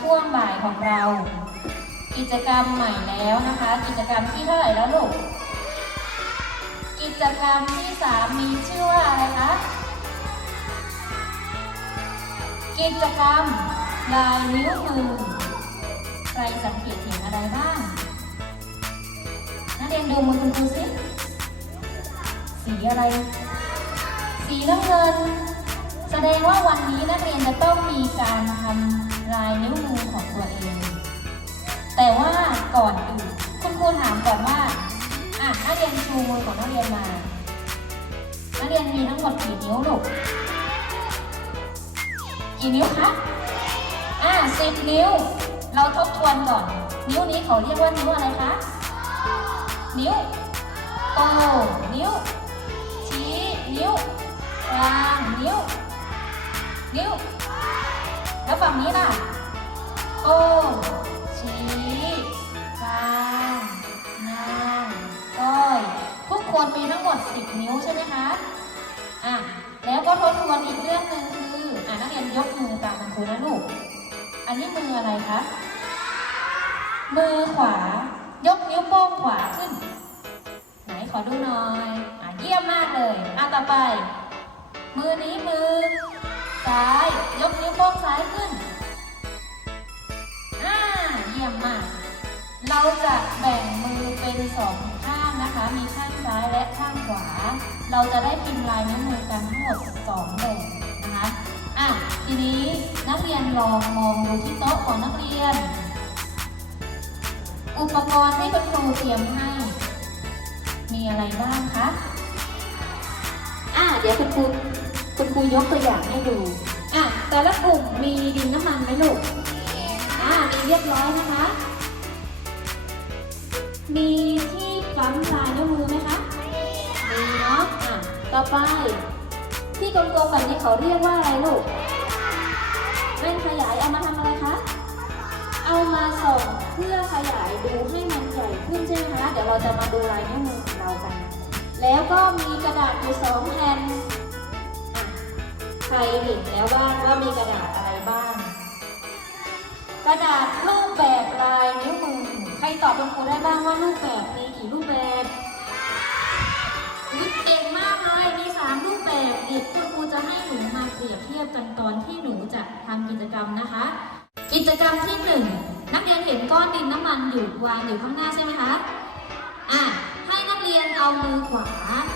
ช่วงบ่ายของเรา กิจกรรมใหม่แล้วนะคะ กิจกรรมที่เท่าไหร่แล้วลูก กิจกรรมที่สามมีชื่อว่าอะไรคะ กิจกรรมลายนิ้วมือ ใครสังเกตเห็นอะไรบ้างนักเรียนดูมือคุณครูสิ สีอะไร สีน้ำเงิน แสดงว่าวันนี้นักเรียนจะต้องมีการทำ ลายนิ้วมือของตัวเอง แต่ว่าก่อนอื่นคุณครูถามก่อนว่าอะนักเรียนชูมือของนักเรียนมา นักเรียนมีทั้งหมดกี่นิ้วลูก กี่นิ้วคะ อะสิบนิ้ว เราทบทวนก่อน นิ้วนี้เขาเรียกว่านิ้วอะไรคะ นิ้วโป้งนิ้ว ชี้ นิ้วกลาง นิ้ว นิ้ว แล้วฝั่งนี้ล่ะโป้งชี้กลางนางก้อย ทุกคนมีทั้งหมด 10 นิ้วใช่ไหมคะอะแล้วก็ทบทวนอีกเรื่องหนึ่งคืออะนักเรียนยกมือตามคุณครูนะลูก อันนี้มืออะไรคะ มือขวา ยกนิ้วโป้งขวาขึ้น ไหนขอดูหน่อยอะเยี่ยมมากเลย อะต่อไป มือนี้มือ ซ้าย โป้งซ้ายขึ้น อ่า เยี่ยมมาก เราจะแบ่งมือเป็นสองข้างนะคะ มีข้างซ้ายและข้างขวา เราจะได้พิมพ์ลายนิ้วมือกันทั้งหมดสองแบบนะคะ อะ ทีนี้นักเรียนลองมองดูที่โต๊ะของนักเรียน อุปกรณ์ที่คุณครูเตรียมให้ มีอะไรบ้างคะ อะ เดี๋ยวคุณครูคุณครูยกตัวอย่างให้ดู แต่ละกลุ่มมีดินน้ำมันไหมลูก อะมีเรียบร้อยนะคะ มีที่ปั๊มลายนิ้วมือไหมคะมีเนาะ อะ ต่อไป ที่กลมๆแบบนี้เขาเรียกว่าอะไรลูกแว่นขยายเอามาทำอะไรคะ เอามาส่องเพื่อขยายดูให้มันใหญ่ขึ้นใช่ไหมคะ เดี๋ยวเราจะมาดูลายนิ้วมือของเรากัน แล้วก็มีกระดาษอยู่สองแผ่น รเห็นแล้วบ้างว่ามีกระดาษอะไรบ้าง กระดาษรูปแบบลายนิ้วมือใครตอบคุณครูได้บ้างว่ารูปแบบมีกี่รูปแบบอุ๊ยเก่งมากเลยมีสามรูปแบบเดี๋ยวคุณครูจะให้หนูมาเปรียบเทียบกันตอนที่หนูจะทำกิจกรรมนะคะ กิจกรรมที่หนึ่งนักเรียนเห็นก้อนดินน้ำมันอยู่วางอยู่ข้างหน้าใช่ไหมคะอะให้นักเรียนเอามือขวา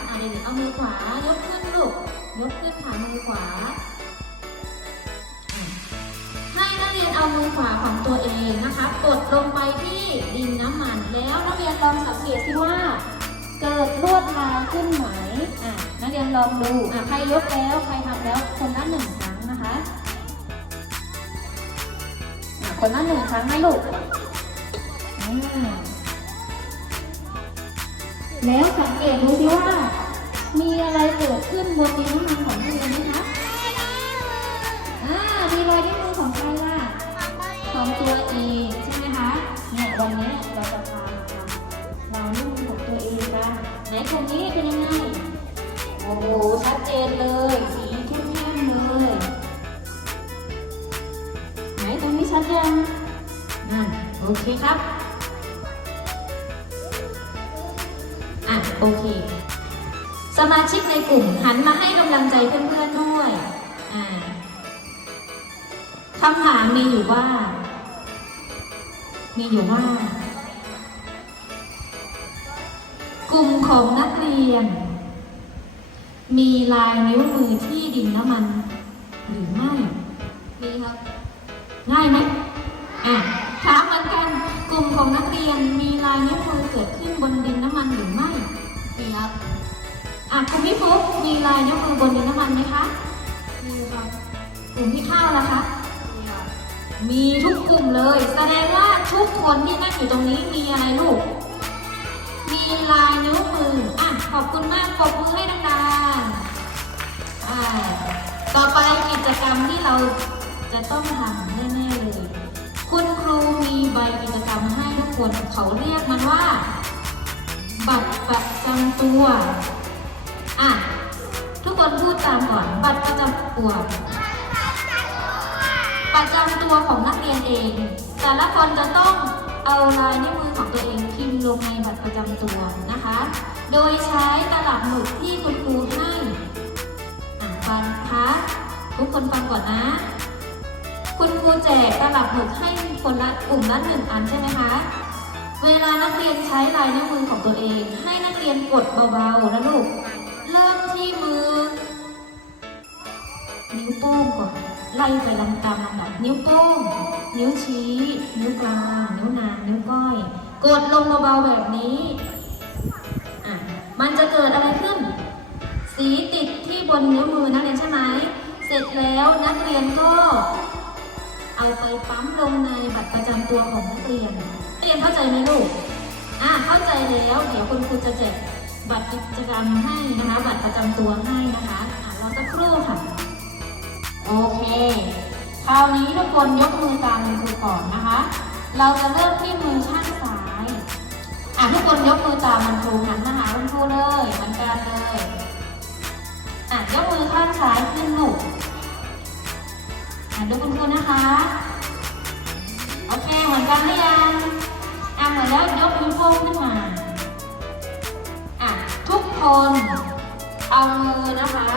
อะเด็กๆเอามือขวายกขึ้นลูก ยกขึ้นค่ะมือขวา ให้นักเรียนเอามือขวาของตัวเองนะคะกดลงไปที่ดินน้ำมันแล้วนักเรียนลองสังเกตสิว่า เกิดลวดลายขึ้นไหมอะนักเรียนลองดูอะใครยกแล้วใครทำแล้วคนละหนึ่งครั้งนะคะอะคนละหนึ่งครั้งนะลูกแล้วสังเกตดูสิว่า มีอะไรเกิดขึ้นบนดินน้ำมันของนักเรียนไหมคะอ่ามีรอยนิ้วมือของใครล่ะ ของตัวเองใช่ไหมคะ เนี่ยวันนี้เราจะพามาทำลายนิ้วมือของตัวเองกันไหนตรงนี้เป็นยังไง โอ้โห ชัดเจนเลย สีเข้มๆเลย ไหนตรงนี้ชัดยังนั่นโอเคครับ อะ โอเค สมาชิกในกลุ่มหันมาให้กำลังใจเพื่อนๆด้วยอ่าคำถามมีอยู่ว่า มีอยู่ว่า กลุ่มของนักเรียน มีลายนิ้วมือที่ดินน้ำมัน หรือไม่ มีครับ ง่ายไหมอะถามเหมือนกัน กลุ่มของนักเรียนมีลายนิ้วมือเกิดขึ้นบนดินน้ำมันหรือไม่ มีครับ อะกลุ่มพี่ฟุ๊กมีลายนิ้วมือบนดินน้ำมันไหมคะมีครับกลุ่มพี่ข้าวล่ะคะมีทุกกลุ่มเลย แสดงว่าทุกคนที่นั่งอยู่ตรงนี้มีอะไรลูก มีลายนิ้วมือ อะขอบคุณมากปรบมือให้ดังๆอ่าต่อไปกิจกรรมที่เราจะต้องทำแน่ๆเลย คุณครูมีใบกิจกรรมให้ทุกคนเขาเรียกมันว่า บัตรประจำตัวอะ ทุกคนพูดตามก่อน บัตรประจำตัวปประจำตัวของนักเรียนเอง แต่ละคนจะต้องเอาลายนิ้วมือของตัวเองพิมพ์ลงในบัตรประจำตัวนะคะ โดยใช้ตลับหมึกที่คุณครูให้อ่าฟังคะทุกคนฟังก่อนนะ คุณครูแจกตลับหมึกให้คนละกลุ่มละหนึ่งอันใช่ไหมคะเวลานักเรียนใช้ลายนิ้วมือของตัวเอง ให้นักเรียนกดเบาๆนะลูก เริ่มที่มือ โป้งก่อนไล่ไปลำตามลำดับนิ้วโป้ง นิ้วชี้ นิ้วกลาง นิ้วนางนิ้วก้อย กดลงเบาๆแบบนี้อะมันจะเกิดอะไรขึ้น สีติดที่บนนิ้วมือนักเรียนใช่ไหมเสร็จแล้วนักเรียนก็ เอาไปปั๊มลงในบัตรประจำตัวของนักเรียนนักเรียนเข้าใจไหมลูกอะเข้าใจแล้วเดี๋ยวคุณครูจะแจกบัตรกิจกรรมให้นะคะ บัตรประจำตัวให้นะคะอะรอสักครู่ค่ะ โอเค คราวนี้ทุกคนยกมือตามครูก่อนนะคะ เราจะเริ่มที่มือข้างซ้าย อะทุกคนยกมือตามมันครูหันมาหาคุณครูเลยเหมือนกันเลย อะยกมือข้างซ้ายขึ้นลูกอะดูคุณครูนะคะ โอเคเหมือนกันหรือยัง อะเหมือนแล้วยกนิ้วโป้งขึ้นมา อะทุกคนเอามือนะคะ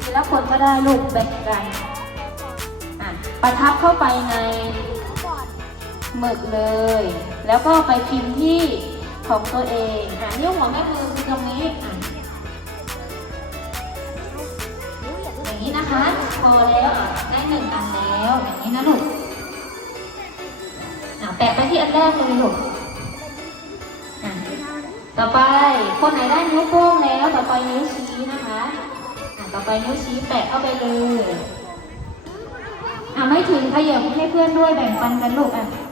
ทีละคนก็ได้ลูกแบ่งกันอะ ประทับเข้าไปในหมึกเลย แล้วก็ไปพิมพ์ที่ของตัวเองอะนิ้วหัวแม่มือคือตรงนี้อะอย่างนี้นะคะ พอแล้วได้หนึ่งอันแล้วอย่างนี้นะลูกอะแปะไปที่อันแรกเลยลูกอะต่อไปคนไหนได้นิ้วโป้งแล้ว ต่อไปนิ้วชี้นะคะอะต่อไปนิ้วชี้แปะเข้าไปเลย อะไม่ถึงขยับให้เพื่อนด้วยแบ่งปันกันลูกอะ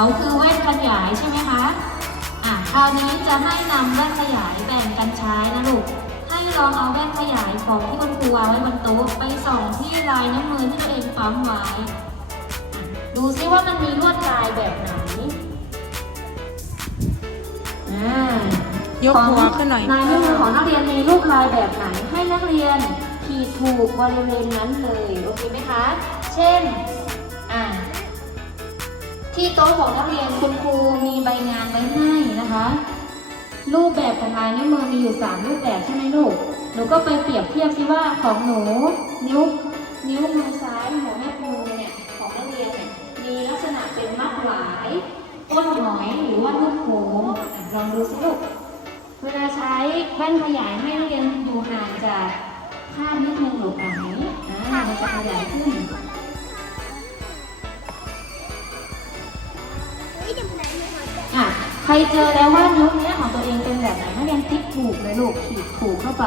เขาคือแว่นขยายใช่ไหมคะอะคราวนี้จะให้นำแว่นขยายแบ่งกันใช้นะลูก ให้ลองเอาแว่นขยายของที่คุณครูวางไว้บนโต๊ะไปส่องที่ลายน้ำมือที่ตัวเองปั๊มไว้อะดูซิว่ามันมีลวดลายแบบไหนอ่ายกหัวขึ้นหน่อยลายนิ้วมือของนักเรียนมีรูปลายแบบไหนให้นักเรียนขีดถูกบริเวณนั้นเลย โอเคไหมคะ เช่น อ่า ที่โต๊ะของนักเรียนคุณครูมีใบงานไว้ให้นะคะ รูปแบบของลายนิ้วมือมีอยู่ 3 รูปแบบใช่ไหมลูก หนูก็ไปเปรียบเทียบสิว่าของหนูนิ้วนิ้วมือซ้ายหัวแม่มือเนี่ยของนักเรียนเนี่ยมีลักษณะเป็นมัดหวายก้นหอยหรือว่าลูกโป่งลองดูสิลูกเวลาใช้แว่นขยายให้นักเรียนอยู่ห่างจากภาพนิดนึงหลบหายอ่ามันจะขยายขึ้น รเจอแล้วว่านิ้วเนี้ยของตัวเองเป็นแบบไหนนักเรียนติ๊กถูกเลยลูกขีดถูกเข้าไป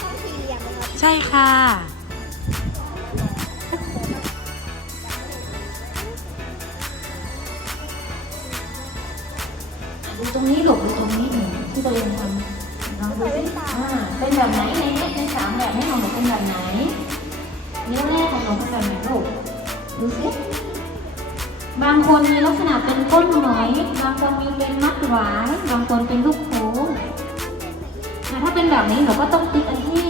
ช่องสี่เหลี่ยมนะครับใช่ค่ะ ดูตรงนี้หลบดูตรงนี้หนึ่งที่ตัวเองทำลองดูสิอ่าเป็นแบบไหน ลักษณะเป็นก้นหอยบางคนมีเป็นมัดหวายบางคนเป็นลูกโค้งถ้าเป็นแบบนี้หนูก็ต้องติ๊กอันที่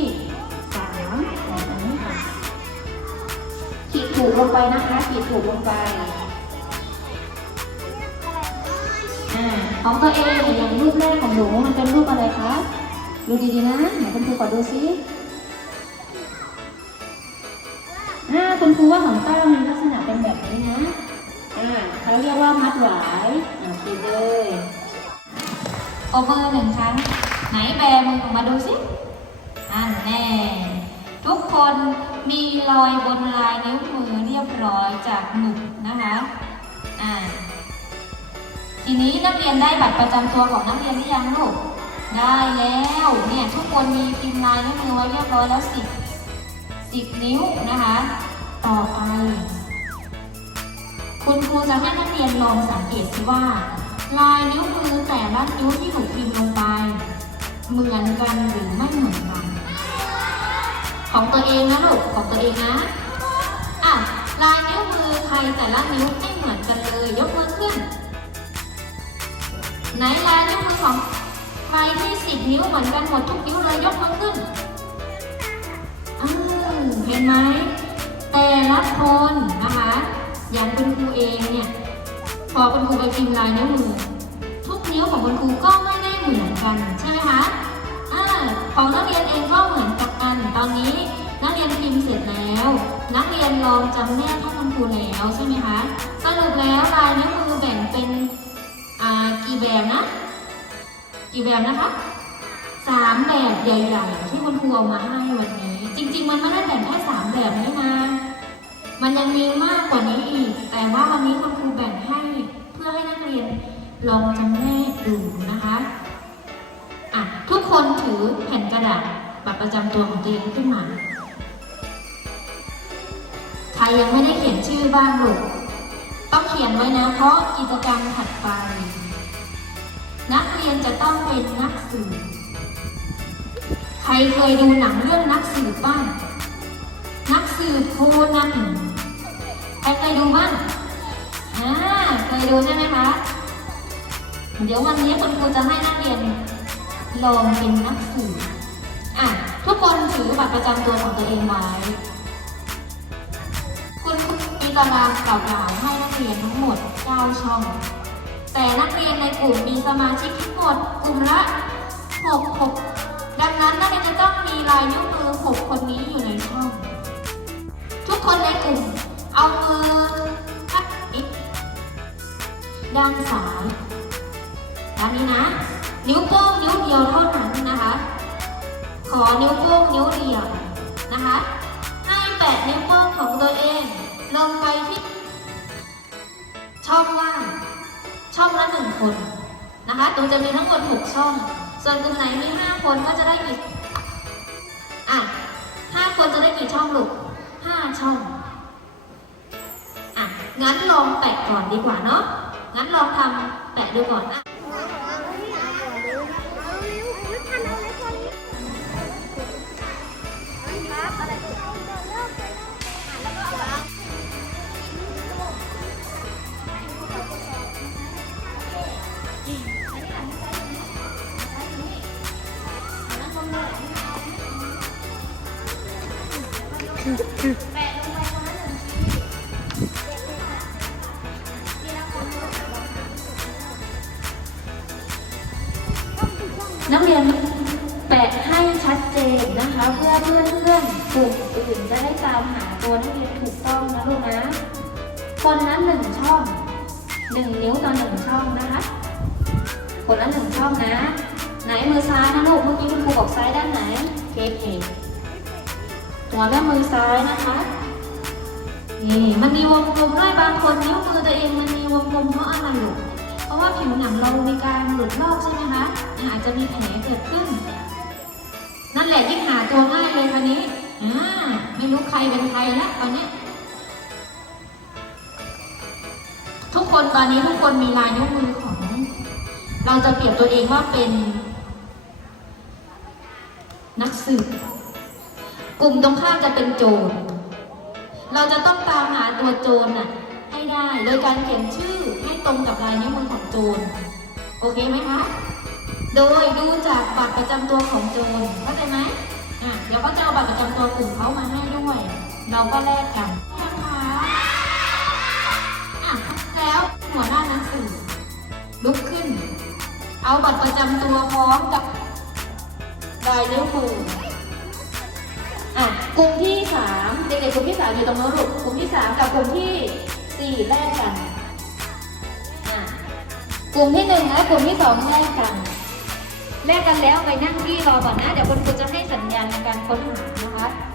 สามแบบนี้ค่ะขีดถูกลงไปนะคะขีดถูกลงไปอของตัวเองอย่างรูปแรกของหนูมันเป็นรูปอะไรคะดูดีๆนะไหนคุณครูขอดูซิอ่าคุณครูว่าของต้ามีลักษณะเป็นแบบนี้นะ เขาเรียกว่ามัดหวายอ่าคิดเลยโอเวอร์หนึ่งครั้ง ไหนแบมือออกมาดูสิอันแน่ ทุกคนมีรอยบนลายนิ้วมือเรียบร้อยจากหมึกนะคะอ่าทีนี้นักเรียนได้บัตรประจำตัวของนักเรียนหรือยังลูกได้แล้วเนี่ยทุกคนมีพิมพ์ลายนิ้วมือไว้เรียบร้อยแล้วสิบสิบนิ้วนะคะ ต่อไป คุณครูจะให้นักเรียนลองสังเกตสิว่า ลายนิ้วมือแต่ละนิ้วที่ถูกพิมพ์ลงไป เหมือนกันหรือไม่เหมือนกัน ของตัวเองนะลูกของตัวเองนะอะลายนิ้วมือใครแต่ละนิ้วไม่เหมือนกันเลย ยกมือขึ้น ไหนลายนิ้วมือของใครที่สิบนิ้วเหมือนกันหมดทุกนิ้วเลยยกมือขึ้นอ้าเห็นไหมแต่ละคนนะคะ อย่างคุณครูเองเนี่ย พอคุณครูไปพิมพ์ลายนิ้วมือ ทุกนิ้วของคุณครูก็ไม่ได้เหมือนกันใช่ไหมคะอ่าของนักเรียนเองก็เหมือนกับกันตอนนี้นักเรียนพิมพ์เสร็จแล้ว นักเรียนลองจำแนกให้คุณครูแล้วใช่ไหมคะสรุปแล้วลายนิ้วมือแบ่งเป็นอ่ากี่แบบนะ กี่แบบนะคะสามแบบใหญ่ๆที่คุณครูเอามาให้วันนี้ จริง ๆ มันไม่ได้แบ่งแค่สามแบบนี้นะ มันยังมีมากกว่านี้อีก แต่ว่าวันนี้คุณครูแบ่งให้เพื่อให้นักเรียนลองจำแนกดูนะคะอะทุกคนถือแผ่นกระดาษบัตรประจำตัวของตัวเองขึ้นมาใครยังไม่ได้เขียนชื่อบ้างลูกต้องเขียนไว้นะ เพราะกิจกรรมถัดไป นักเรียนจะต้องเป็นนักสืบใครเคยดูหนังเรื่องนักสืบบ้างนักสืบโคนัน ยดูใช่ไหมคะ เดี๋ยววันนี้คุณครูจะให้นักเรียนลองเป็นนักสืบอะทุกคนถือบัตรประจำตัวของตัวเองไว้ คุณครูมีตารางเก่าๆให้นักเรียนทั้งหมด 9 ช่อง แต่นักเรียนในกลุ่มมีสมาชิกทั้งหมดกลุ่มละ 6 6 ดังนั้นนักเรียนจะต้องมีลายนิ้วมือ 6 คนนี้อยู่ในช่อง ทุกคนในกลุ่มเอามือ ด้านซ้ายด้านนี้นะ นิ้วโป้งนิ้วเดียวเท่านั้นนะคะ ขอนิ้วโป้งนิ้วเดียวนะคะ ให้แปะนิ้วโป้งของตัวเองลงไปที่ช่องว่างช่องละหนึ่งคนนะคะตรงจะมีทั้งหมดหกช่อง ส่วนกลุ่มไหนมีห้าคนก็จะได้อีกอะห้าคนจะได้กี่ช่องลูกห้าช่องอะงั้นลองแปะก่อนดีกว่าเนาะ งั้นลองทำแปะดูก่อนอะ นักเรียนแปะให้ชัดเจนนะคะ เพื่อเพื่อนเพื่อนๆกลุ่มอื่นจะได้ตามหาตัวนักเรียนถูกต้องนะลูกนะคนละหนึ่งช่องหนึ่งนิ้วต่อหนึ่งช่องนะคะคนละหนึ่งช่องนะ ไหนมือซ้ายนะลูกเมื่อกี้คุณครูบอกซ้ายด้านไหนเคเคหัวแม่มือซ้ายนะคะนี่มันมีวงกลมด้วยบางคนนิ้วมือตัวเองมันมีวงกลมเพราะอะไรลูก ว่าผิวหนังเรามีการหลุดลอกใช่ไหมคะอาจจะมีแผลเกิดขึ้น นั่นแหละยิ่งหาตัวง่ายเลยคันนี้อ่าไม่รู้ใครเป็นใครแล้วตอนนี้ ทุกคนตอนนี้ทุกคนมีลายนิ้วมือของ เราจะเปรียบตัวเองว่าเป็น นักสืบกลุ่มตรงข้ามจะเป็นโจร เราจะต้องตามหาตัวโจรน่ะให้ได้ โดยการเขียนชื่อ ตรงกับลายนิ้วมือของโจร โอเคไหมคะ โดยดูจากบัตรประจำตัวของโจร เข้าใจไหมอะเดี๋ยวก็จะเอาบัตรประจำตัวกลุ่มเขามาให้ด้วย เราก็แลกกันนะคะอะแล้วหัวหน้าหนังสือลุกขึ้น เอาบัตรประจำตัวพร้อมกับลายนิ้วมืออะกลุ่มที่สามเด็กๆกลุ่มที่สามอยู่ตรงโน้นลูกกลุ่มที่สามกับกลุ่มที่สี่แลกกัน กลุ่มที่หนึ่งและกลุ่มที่สองแลกกันแลกกันแล้วไปนั่งที่รอก่อนนะ เดี๋ยวคุณครูจะให้สัญญาณในการค้นหานะคะอะ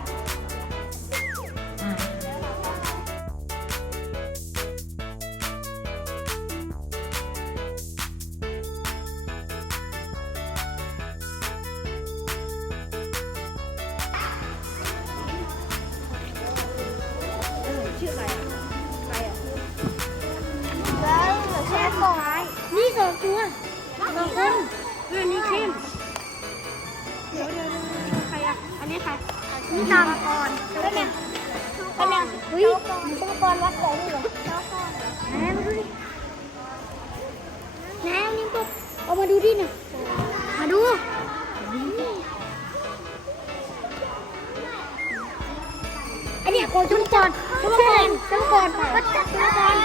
อันนี้โคจุนก่อนจุนก่อนจุนก่อนวัดจับจุนก่อน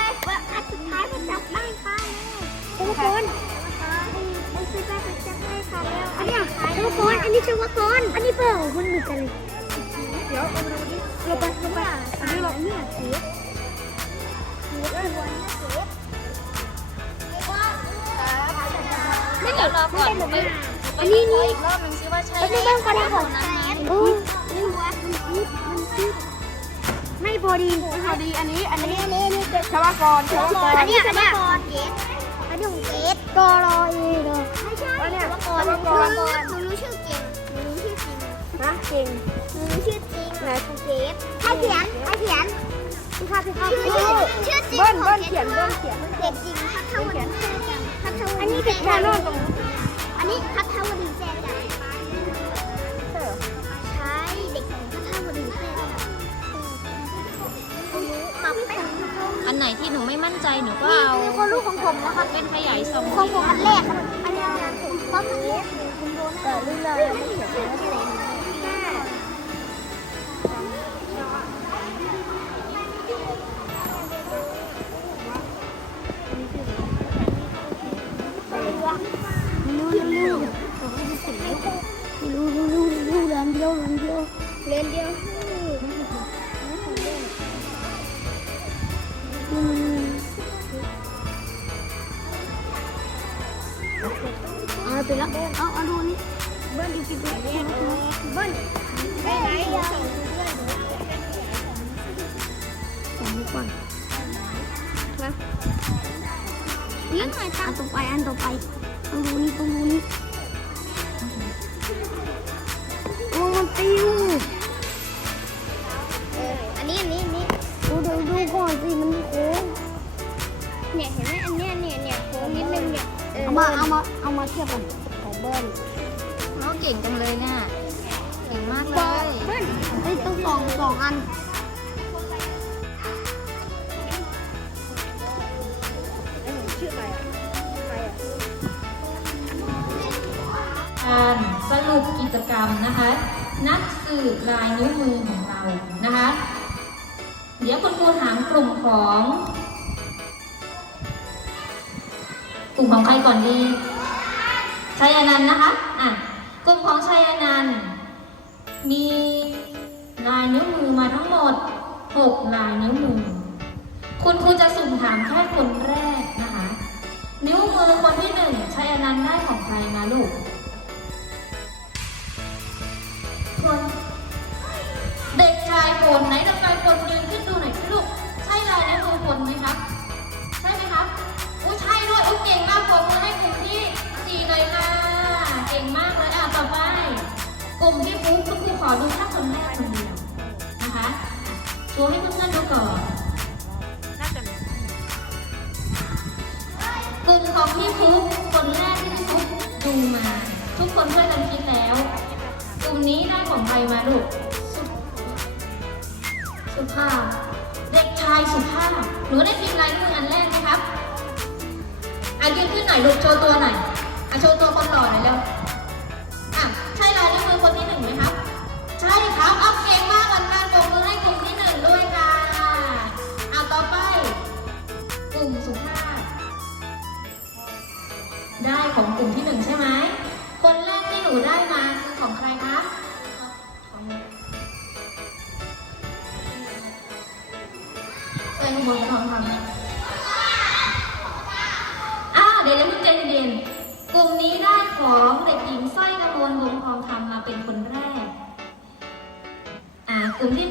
อันสุดท้ายมันจับได้ค่ะจุนก่อนมันคือได้มันจับได้ค่ะแล้วอันนี้จุนก่อนอันนี้จุนก่อนอันนี้เปล่ามันเหมือนกันเลยเดี๋ยวเอามาดูดิเราไปเราไปอันนี้เราเนี่ยเสียไม่เดี๋ยวรอก่อนอันนี้นี่อีกรอบหนึงซิว่าใช่อันนี้บ้างก็ได้ของโอ้ยนี่วัดมันมัน ไม่พอดีไม่พอดีอันนี้อันนี้อันนี้อันนี้ชวากรชวากรอันนี้ชวากรเกตอันนี้ของเกตกรอเอเด้อไม่ใช่ชวากรชวากรหนูรู้ชื่อเก่งหนูรู้ชื่อจริงนะเก่งหนูรู้ชื่อจริงไหนของเกตให้เขียนให้เขียนคุณพาไปเข้าชื่อชื่อจริงเบิ้ลเบิ้ลเขียนเบิ้ลเขียนเด็กจริงพัทวดีแซ่จังพัทวดีอันนี้เป็นแค่นอนตรงอันนี้พัทวดีแซ่จัง อันไหนที่หนูไม่มั่นใจหนูก็เอานี่คนลูกของผมนะครับเป็นขยายสองของผมอันแรกครับอันนี้ผมเพราะมันคุณโดนแต่ลืมเลยไม่เขียนเลย นี่หน่อยตาต่อไปอันต่อไปต้องดูนี่ต้องดูนี่โอ้มันปิวอันนี้อันนี้อันนี้ดูดูดูก่อนสิมันมีโค้งเนี่ยเห็นไหมอันเนี้ยเนี่ยเนี่ยโค้งนิดนึงเนี่ยเอามาเอามาเอามาเทียบกันของเบิ้ลเขาเก่งจังเลยเนี่ยเก่งมากเลเบิ้ลยเบิ้ลเฮ้ยต้องสองสองอัน กรรมนะคะ นักสืบลายนิ้วมือของเรานะคะ เดี๋ยวคุณครูถามกลุ่มของ กลุ่มของใครก่อนดีชัยอนันต์นะคะอะกลุ่มของชัยอนันต์มีลายนิ้วมือมาทั้งหมด 6 ลายนิ้วมือ คุณครูจะสุ่มถามแค่คนแรกนะคะ นิ้วมือคนที่หนึ่งชัยอนันต์ได้ของใครมาลูก พเดินขึ้นดูหน่อยสิลูก ใช่ลายนายมงคนไหมครับ ใช่ไหมครับอู้ใช่ด้วยอู้เก่งมากปรบมือให้กลุ่มที่สี่เลยค่ะ เก่งมากเลยอะต่อไป กลุ่มที่ฟุ๊บคุณครูขอดูภาพคนแรกคนเดียวนะคะโชว์ให้เพื่อนๆดูก่อน กลุ่มของพี่ฟุ๊บคนแรกที่พี่ปุ๊บดูมา ทุกคนช่วยกันคิดแล้ว กลุ่มนี้ได้ของใครมาลูก สุภาพ หนูได้พิมพ์ลายมืออันแรกไหมครับอะยืนขึ้นหน่อยลูกโชว์ตัวหน่อยอะโชว์ตัวคนหล่อหน่อยเร็วอะใช่ลายนิ้วมือคนที่หนึ่งไหมครับ ใช่ครับเอาเก่งมากเหมือนกันปรบมือให้กลุ่มที่หนึ่งด้วยค่ะอะต่อไป กลุ่มสุภาพ ได้ของกลุ่มที่หนึ่งใช่ไหมคนแรกที่หนูได้มาคือของใครคะข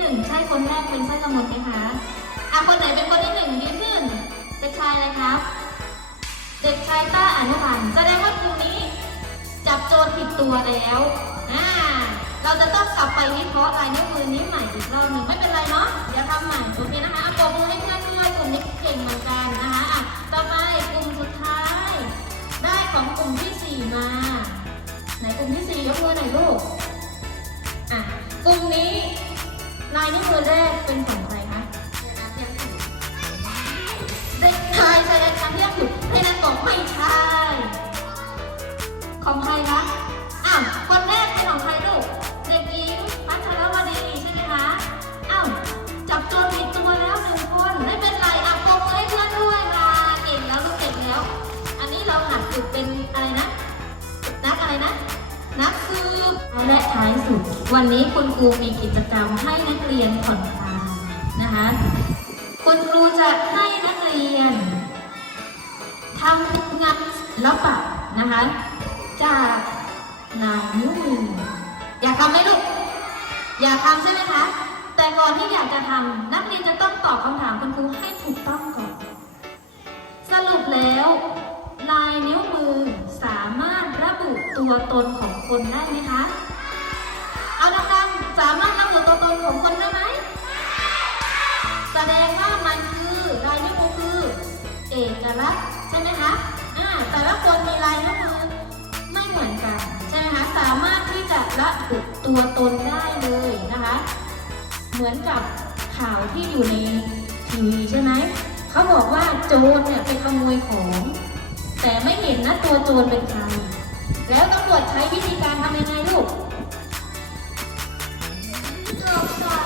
นึ่งใช่คนแรกเป็นสร้อยกระมวลไหมคะอะคนไหนเป็นคนที่หนึ่งยืนขึ้นเด็กชายอะไรครับ เด็กชายต้าอนุพันธ์แสดงว่ากลุ่มนี้ จับโจรผิดตัวแล้วอ่าเราจะต้องกลับไปวิเคราะห์ลายนิ้วมือนี้ใหม่อีกรอบหนึ่งไม่เป็นไรเนาะเดี๋ยวทำใหม่โอเคนะคะเอาปรบมือให้เพื่อนด้วยกลุ่มนี้เก่งเหมือนกัน ทำงานศิลปะนะคะ จากลายนิ้วมืออยากทำไหมลูก อยากทำใช่ไหมคะ แต่ก่อนที่อยากจะทำนักเรียนจะต้องตอบคำถามคุณครูให้ถูกต้องก่อน สรุปแล้ว ลายนิ้วมือสามารถระบุตัวตนของคนได้ไหมคะ เอาดังๆสามารถระบุตัวตนของคนได้ไหมแสดงว่ามันคือลายนิ้วมือคือ เอกลักษณ์ ใช่ไหมคะอ่าแต่ละคนมีลายนิ้วมือไม่เหมือนกันใช่ไหมคะสามารถที่จะระบุตัวตนได้เลยนะคะ เหมือนกับข่าวที่อยู่ในทีวีใช่ไหมเขาบอกว่าโจรเนี่ยไปขโมยของ แต่ไม่เห็นนะตัวโจรเป็นใครแล้วตำรวจใช้วิธีการทำยังไงลูกตรวจสอบ